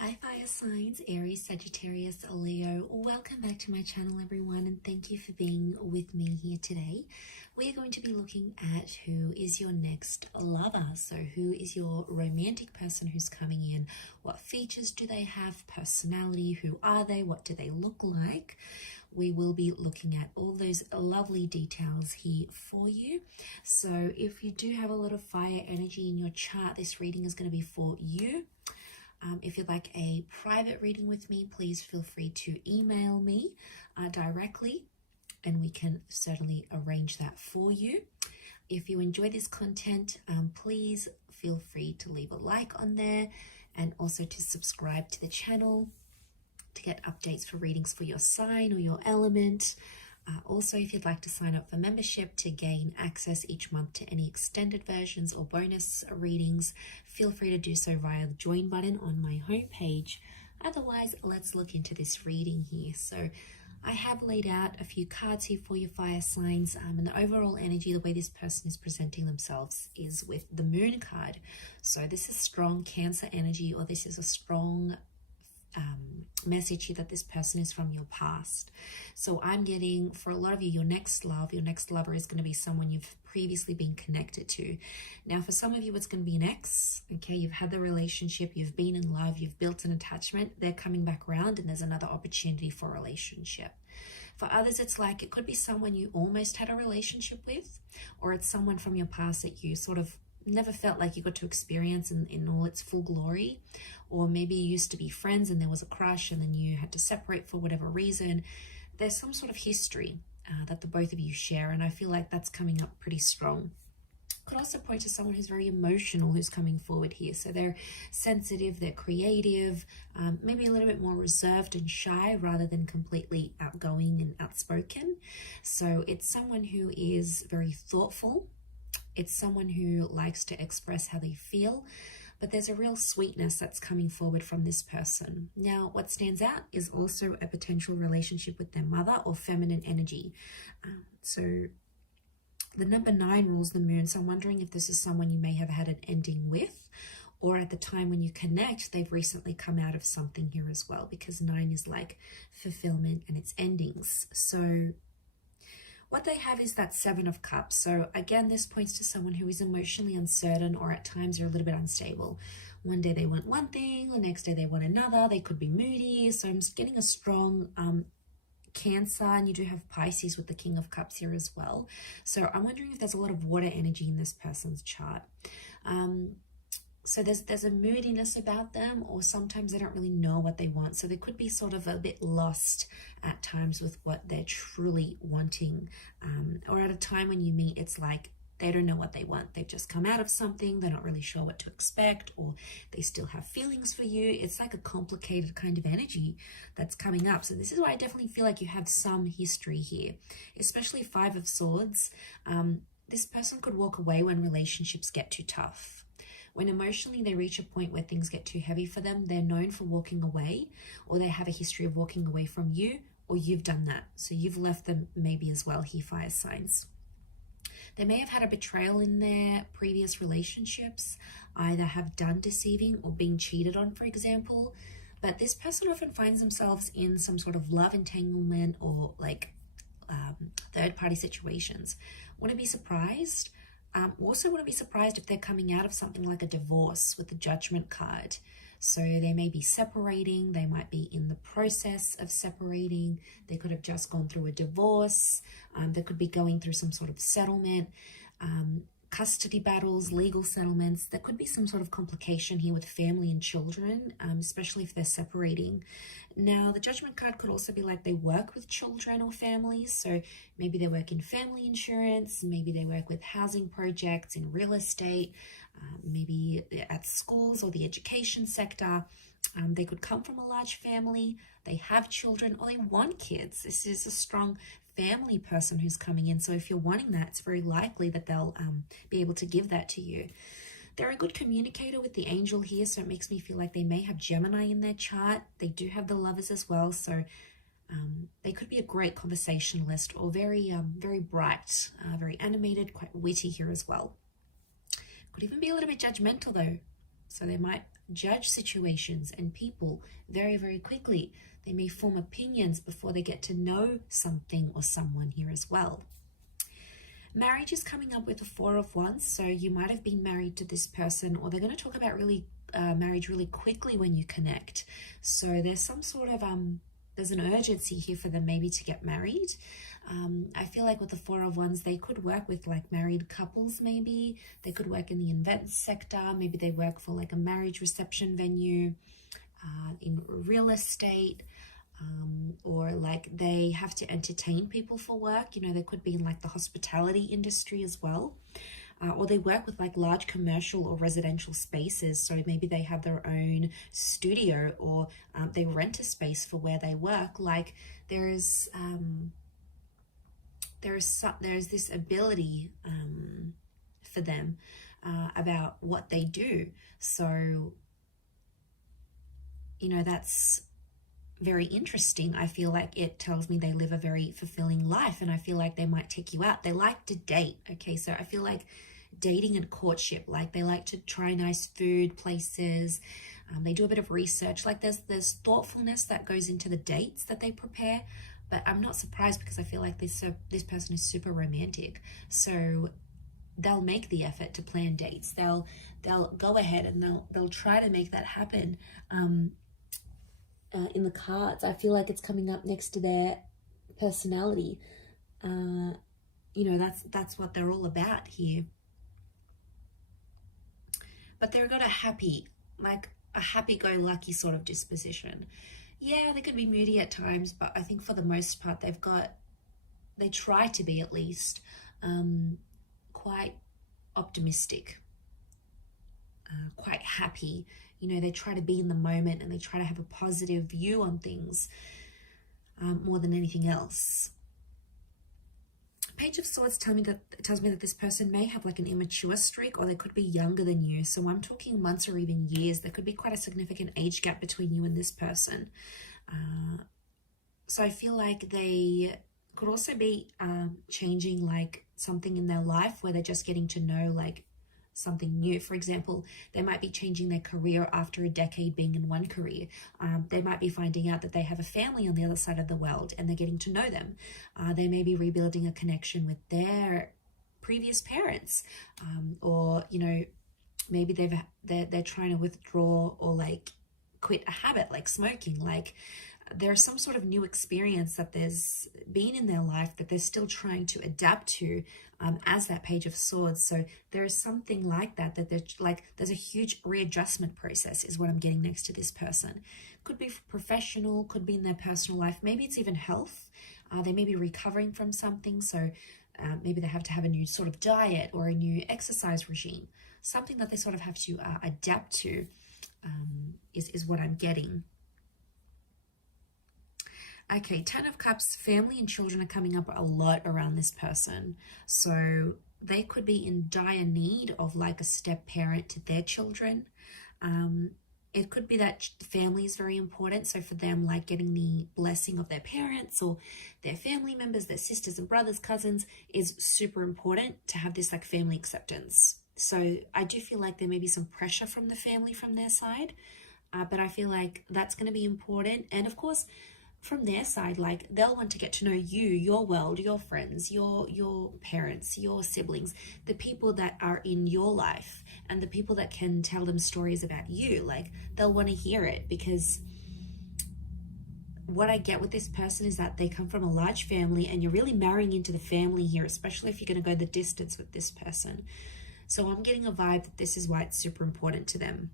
Hi fire signs, Aries, Sagittarius, Leo. Welcome back to my channel everyone, and thank you for being with me here today. We are going to be looking at who is your next lover. So who is your romantic person who's coming in? What features do they have? Personality, who are they? What do they look like? We will be looking at all those lovely details here for you. So if you do have a lot of fire energy in your chart, this reading is going to be for you. If you'd like a private reading with me, please feel free to email me directly, and we can certainly arrange that for you. If you enjoy this content, please feel free to leave a like on there and also to subscribe to the channel to get updates for readings for your sign or your element. Also, if you'd like to sign up for membership to gain access each month to any extended versions or bonus readings, feel free to do so via the join button on my homepage. Otherwise, let's look into this reading here. So I have laid out a few cards here for your fire signs, and the overall energy, the way this person is presenting themselves is with the moon card. So this is strong Cancer energy, or this is a strong message here that this person is from your past. So I'm getting, for a lot of you, your next lover is going to be someone you've previously been connected to. Now for some of you it's going to be an ex. Okay, you've had the relationship, you've been in love, you've built an attachment, they're coming back around and there's another opportunity for a relationship. For others, it's like it could be someone you almost had a relationship with, or it's someone from your past that you sort of never felt like you got to experience in all its full glory. Or maybe you used to be friends and there was a crush and then you had to separate for whatever reason. There's some sort of history that the both of you share, and I feel like that's coming up pretty strong. Could also point to someone who's very emotional who's coming forward here. So they're sensitive, they're creative, maybe a little bit more reserved and shy rather than completely outgoing and outspoken. So it's someone who is very thoughtful. It's someone who likes to express how they feel, but there's a real sweetness that's coming forward from this person. Now, what stands out is also a potential relationship with their mother or feminine energy. So the number 9 rules the moon, so I'm wondering if this is someone you may have had an ending with, or at the time when you connect, they've recently come out of something here as well, because 9 is like fulfillment and its endings. So what they have is that 7 of Cups. So again, this points to someone who is emotionally uncertain, or at times are a little bit unstable. One day they want one thing, the next day they want another. They could be moody. So I'm getting a strong Cancer, and you do have Pisces with the King of Cups here as well. So I'm wondering if there's a lot of water energy in this person's chart. So there's a moodiness about them, or sometimes they don't really know what they want. So they could be sort of a bit lost at times with what they're truly wanting. Or at a time when you meet, it's like they don't know what they want. They've just come out of something. They're not really sure what to expect, or they still have feelings for you. It's like a complicated kind of energy that's coming up. So this is why I definitely feel like you have some history here, especially 5 of Swords. This person could walk away when relationships get too tough. When emotionally they reach a point where things get too heavy for them, they're known for walking away, or they have a history of walking away from you, or you've done that. So you've left them maybe as well here, fire signs. They may have had a betrayal in their previous relationships, either have done deceiving or been cheated on, for example. But this person often finds themselves in some sort of love entanglement or like third-party situations. Wouldn't be surprised. Also wouldn't be surprised if they're coming out of something like a divorce with the Judgment card. So they may be separating, they might be in the process of separating, they could have just gone through a divorce, they could be going through some sort of settlement, custody battles, legal settlements. There could be some sort of complication here with family and children, especially if they're separating. Now, the Judgment card could also be like they work with children or families. So maybe they work in family insurance, maybe they work with housing projects in real estate, maybe at schools or the education sector. They could come from a large family, they have children, or they want kids. This is a strong family person who's coming in. So if you're wanting that, it's very likely that they'll be able to give that to you. They're a good communicator with the angel here, so it makes me feel like they may have Gemini in their chart. They do have the Lovers as well, so they could be a great conversationalist, or very bright, very animated, quite witty here as well. Could even be a little bit judgmental though. So they might judge situations and people very, very quickly. They may form opinions before they get to know something or someone here as well. Marriage is coming up with the Four of Wands, so you might have been married to this person, or they're going to talk about marriage really quickly when you connect. So there's some sort of there's an urgency here for them maybe to get married. I feel like with the Four of Wands, they could work with like married couples maybe. They could work in the events sector. Maybe they work for like a marriage reception venue, in real estate, or like they have to entertain people for work. You know, they could be in like the hospitality industry as well. Or they work with like large commercial or residential spaces. So maybe they have their own studio, or they rent a space for where they work. Like there's this ability for them about what they do. So, you know, that's very interesting. I feel like it tells me they live a very fulfilling life, and I feel like they might take you out. They like to date. Okay, so I feel like dating and courtship, like they like to try nice food places. They do a bit of research. Like there's thoughtfulness that goes into the dates that they prepare. But I'm not surprised, because I feel like this person is super romantic. So they'll make the effort to plan dates. They'll go ahead and they'll try to make that happen. In the cards, I feel like it's coming up next to their personality. You know, that's what they're all about here. But they've got a happy-go-lucky sort of disposition. Yeah, they could be moody at times, but I think for the most part, they try to be at least quite optimistic, quite happy. You know, they try to be in the moment, and they try to have a positive view on things more than anything else. Page of Swords tells me that this person may have like an immature streak, or they could be younger than you. So I'm talking months or even years. There could be quite a significant age gap between you and this person. So I feel like they could also be changing like something in their life, where they're just getting to know like something new. For example, they might be changing their career after a decade being in one career. They might be finding out that they have a family on the other side of the world, and they're getting to know them. They may be rebuilding a connection with their previous parents, or you know, maybe they're trying to withdraw or like quit a habit like smoking. Like there's some sort of new experience that there's been in their life that they're still trying to adapt to, as that Page of Swords. So there is something like that there's a huge readjustment process is what I'm getting next to this person. Could be professional, could be in their personal life. Maybe it's even health. They may be recovering from something. So maybe they have to have a new sort of diet or a new exercise regime. Something that they sort of have to adapt to is what I'm getting. Okay, Ten of Cups, family and children are coming up a lot around this person. So they could be in dire need of like a step parent to their children. It could be that family is very important. So for them, like getting the blessing of their parents or their family members, their sisters and brothers, cousins, is super important to have this like family acceptance. So I do feel like there may be some pressure from the family from their side, but I feel like that's going to be important. And of course, from their side, like they'll want to get to know you, your world, your friends, your parents, your siblings, the people that are in your life, and the people that can tell them stories about you. Like they'll want to hear it, because what I get with this person is that they come from a large family, and you're really marrying into the family here, especially if you're going to go the distance with this person. So I'm getting a vibe that this is why it's super important to them.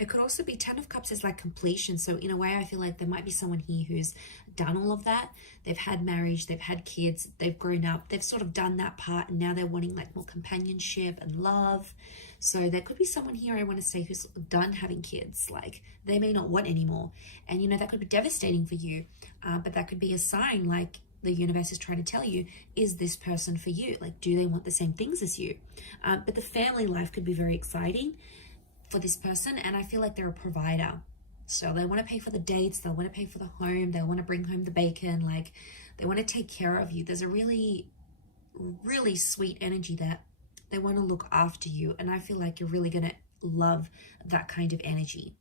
It could also be Ten of Cups is like completion. So in a way, I feel like there might be someone here who's done all of that. They've had marriage, they've had kids, they've grown up, they've sort of done that part, and now they're wanting like more companionship and love. So there could be someone here, I want to say, who's done having kids. Like they may not want anymore. And you know, that could be devastating for you, but that could be a sign like the universe is trying to tell you, is this person for you? Like, do they want the same things as you? But the family life could be very exciting for this person, and I feel like they're a provider. So they want to pay for the dates, they want to pay for the home, they want to bring home the bacon, like they want to take care of you. There's a really, really sweet energy that They want to look after you. And I feel like you're really going to love that kind of energy.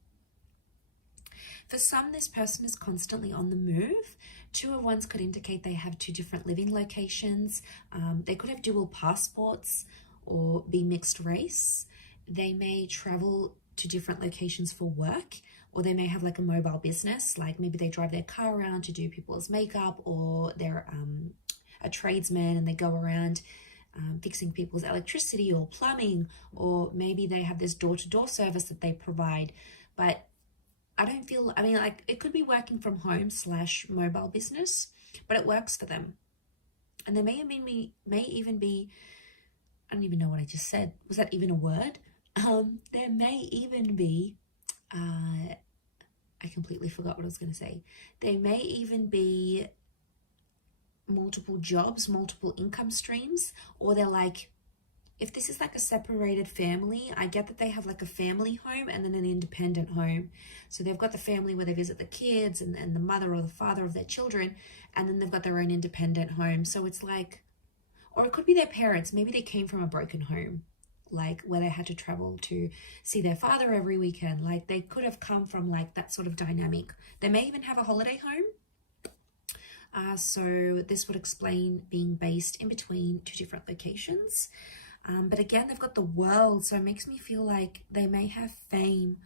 For some, this person is constantly on the move. 2 of Wands could indicate they have 2 different living locations. They could have dual passports or be mixed race. They may travel to different locations for work, or they may have like a mobile business, like maybe they drive their car around to do people's makeup, or they're a tradesman and they go around fixing people's electricity or plumbing, or maybe they have this door-to-door service that they provide. But I don't feel, I mean, like it could be working from home / mobile business, but it works for them. And there may even be, I don't even know what I just said. Was that even a word? There may even be, I completely forgot what I was going to say. There may even be multiple jobs, multiple income streams, or they're like, if this is like a separated family, I get that they have like a family home and then an independent home. So they've got the family where they visit the kids and the mother or the father of their children, and then they've got their own independent home. So it's like, or it could be their parents. Maybe they came from a broken home, like where they had to travel to see their father every weekend. Like they could have come from like that sort of dynamic. They may even have a holiday home. So this would explain being based in between 2 different locations. But again, they've got the world, so it makes me feel like they may have fame,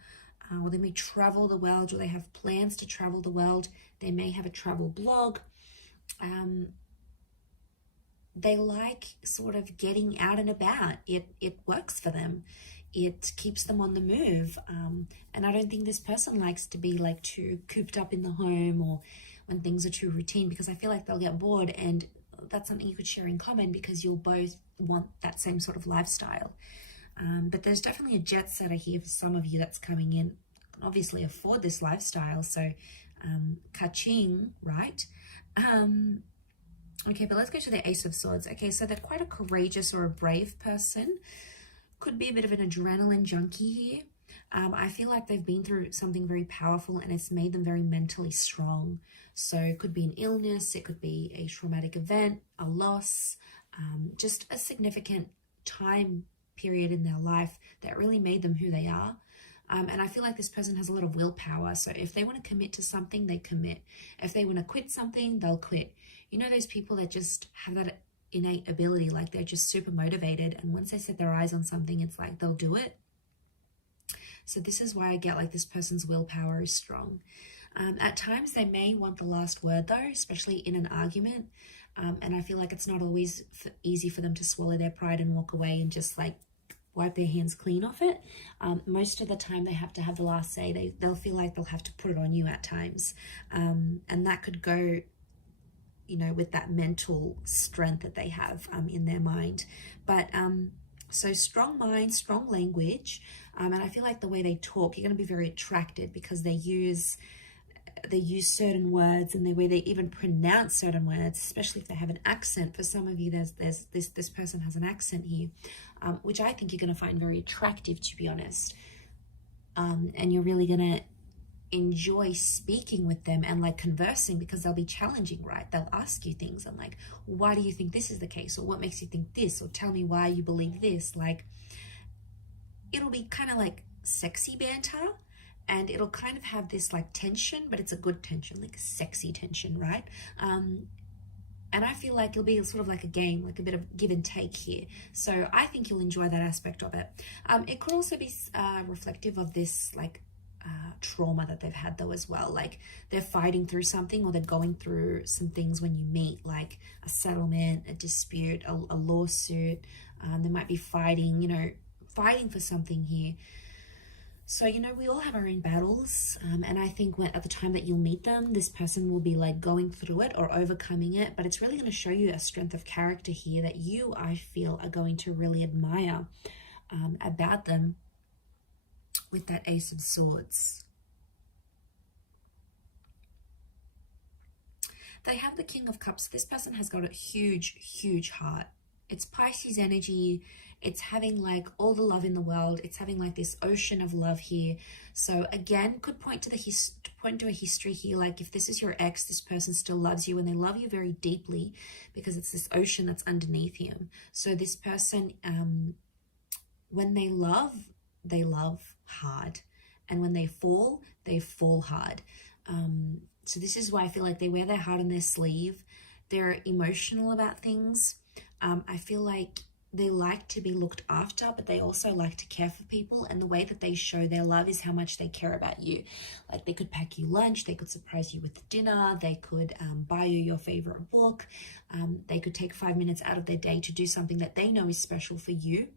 or they may travel the world, or they have plans to travel the world. They may have a travel blog. They like sort of getting out and about. It works for them. It keeps them on the move. And I don't think this person likes to be like too cooped up in the home, or when things are too routine, because I feel like they'll get bored, and that's something you could share in common because you'll both want that same sort of lifestyle. But there's definitely a jet setter here for some of you that's coming in, can obviously afford this lifestyle. So ka-ching, right? Okay, but let's go to the Ace of Swords. Okay, so they're quite a courageous or a brave person. Could be a bit of an adrenaline junkie here. I feel like they've been through something very powerful and it's made them very mentally strong. So it could be an illness, it could be a traumatic event, a loss, just a significant time period in their life that really made them who they are. And I feel like this person has a lot of willpower. So if they want to commit to something, they commit. If they want to quit something, they'll quit. You know, those people that just have that innate ability, like they're just super motivated. And once they set their eyes on something, it's like they'll do it. So this is why I get like this person's willpower is strong. At times they may want the last word though, especially in an argument. And I feel like it's not always easy for them to swallow their pride and walk away and just like wipe their hands clean off it. Most of the time they have to have the last say. They'll feel like they'll have to put it on you at times. And that could go, you know, with that mental strength that they have in their mind. But so strong mind, strong language. And I feel like the way they talk, you're going to be very attracted because they use certain words, and the way they even pronounce certain words, especially if they have an accent. For some of you, this person has an accent here, which I think you're going to find very attractive, to be honest. And you're really going to enjoy speaking with them and like conversing, because they'll be challenging, right? They'll ask you things and like, why do you think this is the case? Or what makes you think this? Or tell me why you believe this. Like, it'll be kind of like sexy banter. And it'll kind of have this like tension, but it's a good tension, like a sexy tension, right? And I feel like it'll be sort of like a game, like a bit of give and take here. So I think you'll enjoy that aspect of it. It could also be reflective of this like trauma that they've had though as well. Like they're fighting through something, or they're going through some things when you meet, like a settlement, a dispute, a lawsuit. They might be fighting, you know, fighting for something here. So, you know, we all have our own battles. And I think at the time that you'll meet them, this person will be like going through it or overcoming it. But it's really going to show you a strength of character here that you, I feel, are going to really admire about them with that Ace of Swords. They have the King of Cups. This person has got a huge, huge heart. It's Pisces energy. It's having like all the love in the world. It's having like this ocean of love here. So again, could point to a history here. Like if this is your ex, this person still loves you and they love you very deeply because it's this ocean that's underneath him. So this person, when they love hard. And when they fall hard. So this is why I feel like they wear their heart on their sleeve. They're emotional about things. I feel like they like to be looked after, but they also like to care for people. And the way that they show their love is how much they care about you. Like they could pack you lunch, they could surprise you with dinner, they could buy you your favorite book. They could take 5 minutes out of their day to do something that they know is special for you.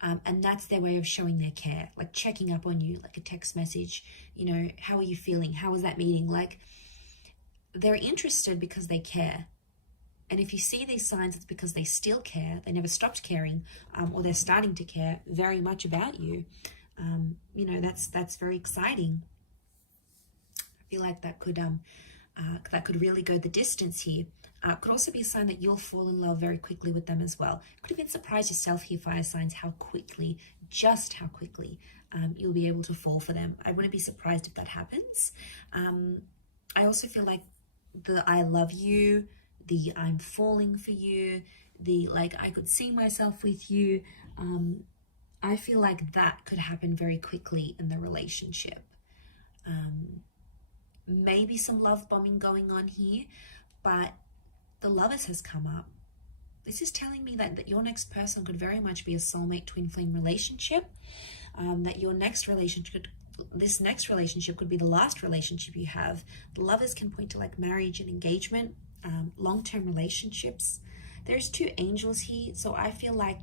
And that's their way of showing their care, like checking up on you, like a text message, you know, how are you feeling? How was that meeting? Like they're interested because they care. And if you see these signs, it's because they still care. They never stopped caring, or they're starting to care very much about you. You know, that's very exciting. I feel like that could really go the distance here. Could also be a sign that you'll fall in love very quickly with them as well. Could even surprise yourself here, fire signs, just how quickly you'll be able to fall for them. I wouldn't be surprised if that happens. I also feel like the I love you, the I'm falling for you, the like I could see myself with you. I feel like that could happen very quickly in the relationship. Maybe some love bombing going on here, but the Lovers has come up. This is telling me that your next person could very much be a soulmate twin flame relationship. That your next relationship, this next relationship could be the last relationship you have. The Lovers can point to like marriage and engagement, long-term relationships. There's 2 angels here, so I feel like,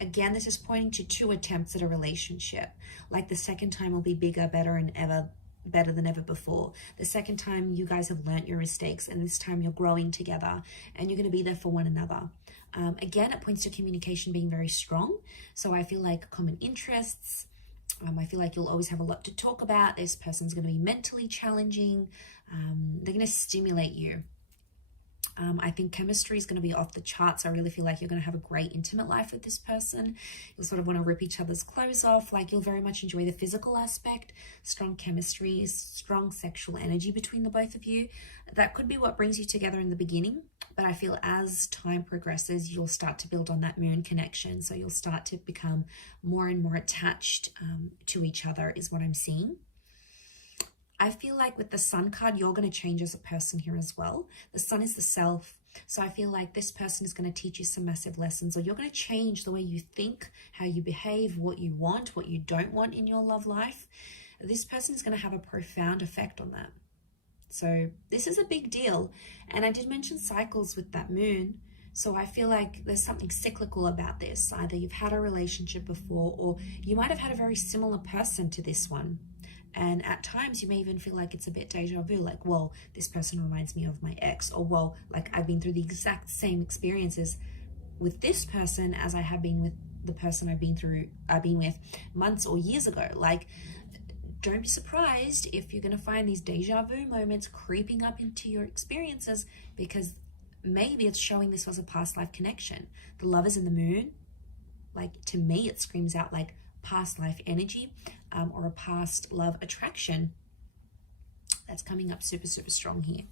again, this is pointing to 2 attempts at a relationship. Like the second time will be bigger, better than ever before. The second time you guys have learnt your mistakes, and this time you're growing together and you're going to be there for one another. Again, it points to communication being very strong. So I feel like common interests. I feel like you'll always have a lot to talk about. This person's going to be mentally challenging. They're going to stimulate you. I think chemistry is going to be off the charts. I really feel like you're going to have a great intimate life with this person. You'll sort of want to rip each other's clothes off. Like you'll very much enjoy the physical aspect, strong chemistry, strong sexual energy between the both of you. That could be what brings you together in the beginning. But I feel as time progresses, you'll start to build on that moon connection. So you'll start to become more and more attached to each other is what I'm seeing. I feel like with the Sun card, you're going to change as a person here as well. The Sun is the self. So I feel like this person is going to teach you some massive lessons, or you're going to change the way you think, how you behave, what you want, what you don't want in your love life. This person is going to have a profound effect on that. So this is a big deal. And I did mention cycles with that moon. So I feel like there's something cyclical about this. Either you've had a relationship before, or you might have had a very similar person to this one. And at times you may even feel like it's a bit deja vu, like, well, this person reminds me of my ex, or well, like I've been through the exact same experiences with this person as I have been with the person I've been with months or years ago. Like, don't be surprised if you're going to find these deja vu moments creeping up into your experiences, because maybe it's showing this was a past life connection. The Lovers in the moon, like to me, it screams out like past life energy, or a past love attraction that's coming up super, super strong here.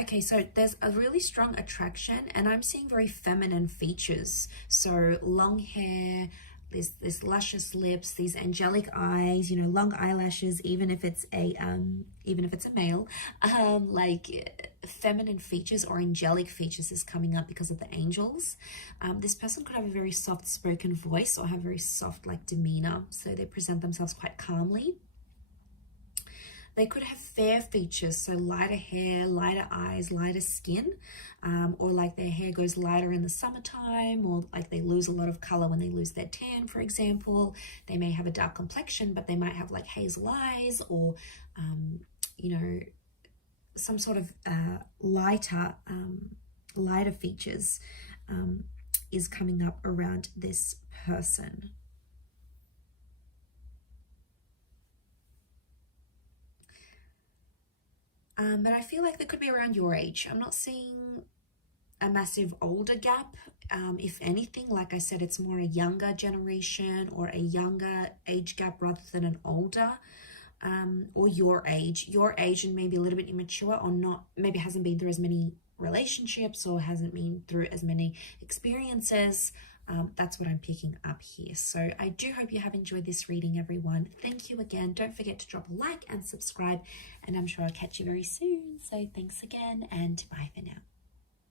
Okay, so there's a really strong attraction, and I'm seeing very feminine features. So long hair, this luscious lips, these angelic eyes, you know, long eyelashes, even if it's a male, like feminine features or angelic features is coming up because of the angels. This person could have a very soft spoken voice or have very soft like demeanor, so they present themselves quite calmly. They could have fair features, so lighter hair, lighter eyes, lighter skin, or like their hair goes lighter in the summertime, or like they lose a lot of color when they lose their tan, for example. They may have a dark complexion, but they might have like hazel eyes, or, you know, some sort of lighter features is coming up around this person. But I feel like that could be around your age. I'm not seeing a massive older gap. If anything, like I said, it's more a younger generation or a younger age gap rather than an older, or your age and maybe a little bit immature, or not, maybe hasn't been through as many relationships or hasn't been through as many experiences. That's what I'm picking up here. So I do hope you have enjoyed this reading, everyone. Thank you again. Don't forget to drop a like and subscribe, and I'm sure I'll catch you very soon. So thanks again, and bye for now.